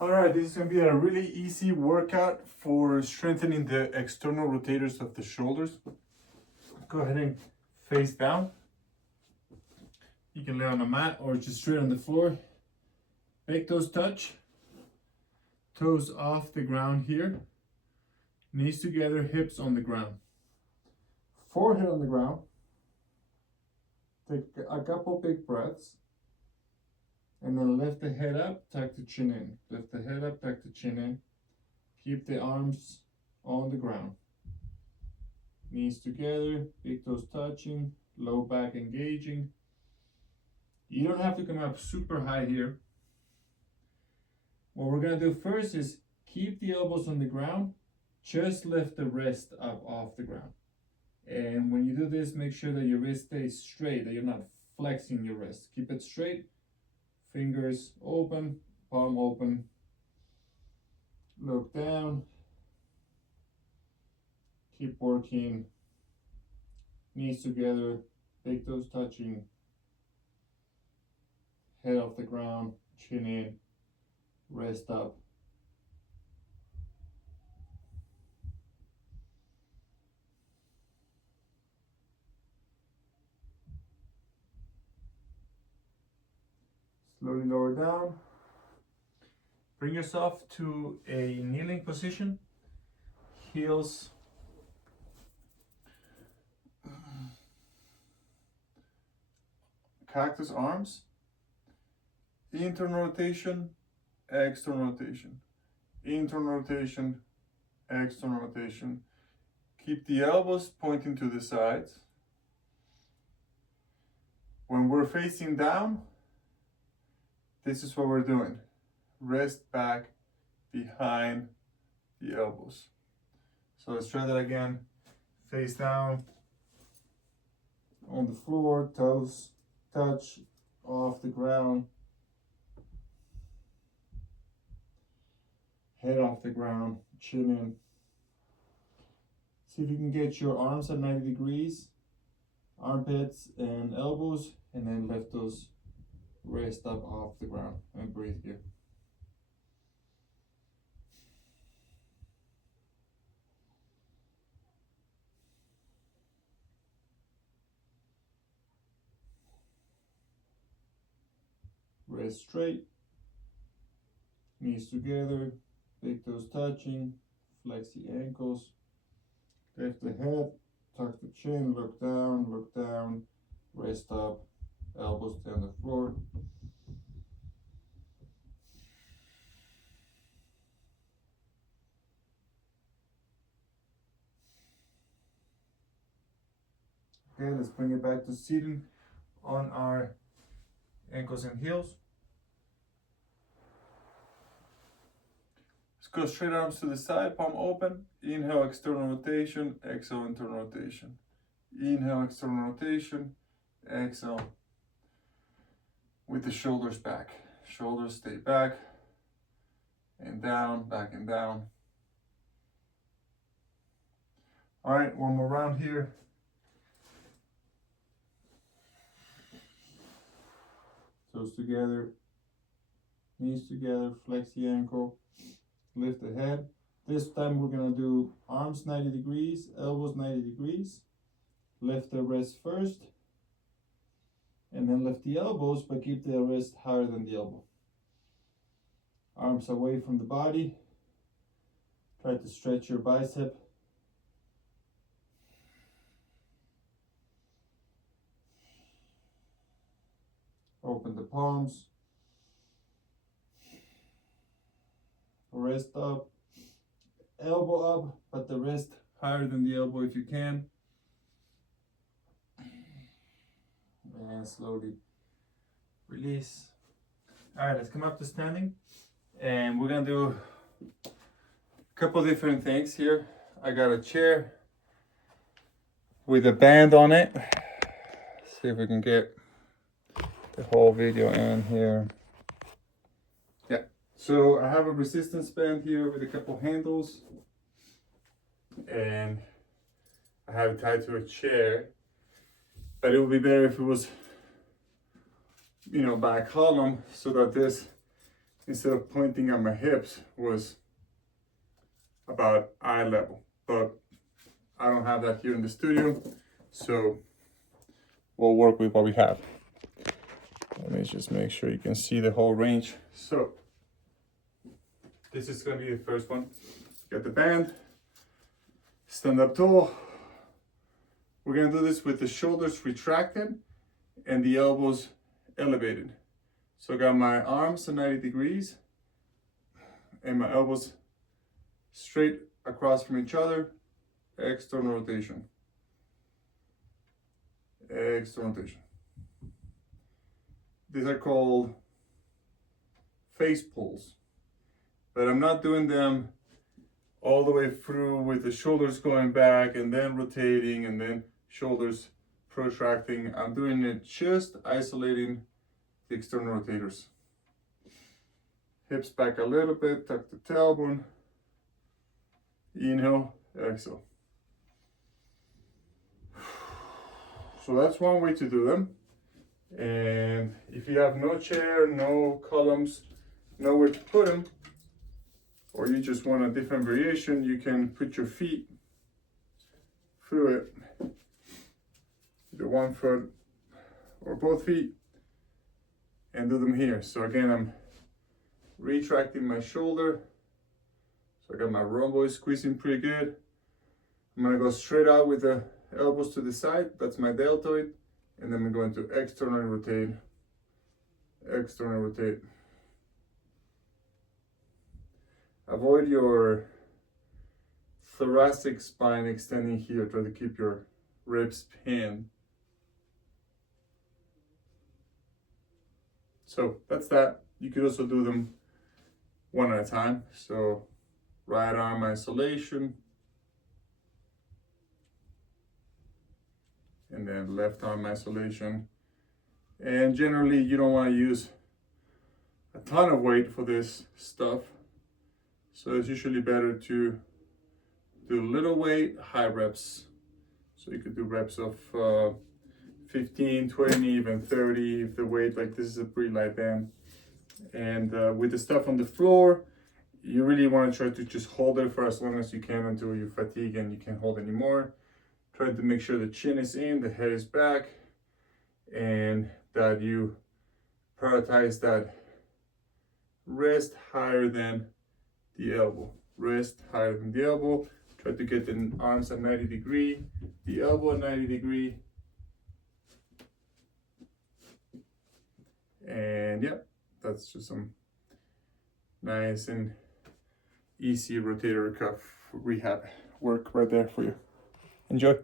All right, this is going to be a really easy workout for strengthening the external rotators of the shoulders. Go ahead and face down. You can lay on a mat or just straight on the floor. Make those touch. Toes off the ground here. Knees together, hips on the ground. Forehead on the ground. Take a couple big breaths. And then lift the head up, tuck the chin in. Lift the head up, tuck the chin in. Keep the arms on the ground. Knees together, big toes touching, low back engaging. You don't have to come up super high here. What we're gonna do first is keep the elbows on the ground, just lift the wrist up off the ground. And when you do this, make sure that your wrist stays straight, that you're not flexing your wrist. Keep it straight. Fingers open, palm open, look down, keep working, knees together, big toes touching, head off the ground, chin in, rest up. Slowly lower down. Bring yourself to a kneeling position. Heels cactus arms. Internal rotation, external rotation. Internal rotation, external rotation. Keep the elbows pointing to the sides. When we're facing down, this is what we're doing. Rest back behind the elbows. So let's try that again. Face down on the floor, toes touch off the ground. Head off the ground, chin in. See if you can get your arms at 90 degrees, armpits and elbows, and then lift those wrists up off the ground and breathe here. Wrist straight, knees together, big toes touching, flex the ankles, lift the head, tuck the chin, look down, wrist up, elbows stay on the floor. Okay, let's bring it back to sitting on our ankles and heels. Let's go straight arms to the side, palm open. Inhale, external rotation, exhale, internal rotation. Inhale, external rotation, exhale. With the shoulders back. Shoulders stay back and down, back and down. All right, one more round here. Toes together, knees together, flex the ankle, lift the head. This time we're gonna do arms 90 degrees, elbows 90 degrees. Lift the wrist first, and then lift the elbows, but keep the wrist higher than the elbow. Arms away from the body. Try to stretch your bicep. Open the palms. Wrist up. Elbow up, but the wrist higher than the elbow if you can. And slowly release. All right, let's come up to standing. And we're gonna do a couple different things here. I got a chair with a band on it. See if we can get the whole video in here. Yeah, so I have a resistance band here with a couple handles. And I have it tied to a chair. But it would be better if it was, by a column so that this instead of pointing at my hips, was about eye level. But I don't have that here in the studio, so we'll work with what we have. Let me just make sure you can see the whole range. So this is going to be the first one. Get the band, stand up tall. We're going to do this with the shoulders retracted and the elbows elevated. So I got my arms at 90 degrees and my elbows straight across from each other. External rotation. External rotation. These are called face pulls, but I'm not doing them all the way through with the shoulders going back and then rotating and then shoulders protracting. I'm doing it just isolating the external rotators. Hips back a little bit, tuck the tailbone. Inhale, exhale. So that's one way to do them. And if you have no chair, no columns, nowhere to put them, or you just want a different variation, you can put your feet through it. Either one foot or both feet, and do them here. So again, I'm retracting my shoulder. So I got my rhomboid squeezing pretty good. I'm gonna go straight out with the elbows to the side. That's my deltoid. And then I'm going to externally rotate, externally rotate. Avoid your thoracic spine extending here. Try to keep your ribs pinned. So that's that. You could also do them one at a time. So right arm isolation. And then left arm isolation. And generally you don't want to use a ton of weight for this stuff. So it's usually better to do little weight, high reps. So you could do reps of 15, 20, even 30 if the weight, like this is a pretty light band. And with the stuff on the floor, you really want to try to just hold it for as long as you can until you fatigue and you can't hold anymore. Try to make sure the chin is in, the head is back, and that you prioritize that wrist higher than the elbow. Wrist higher than the elbow. Try to get the arms at 90 degree, the elbow at 90 degree. And yeah, that's just some nice and easy rotator cuff rehab work right there for you. Enjoy.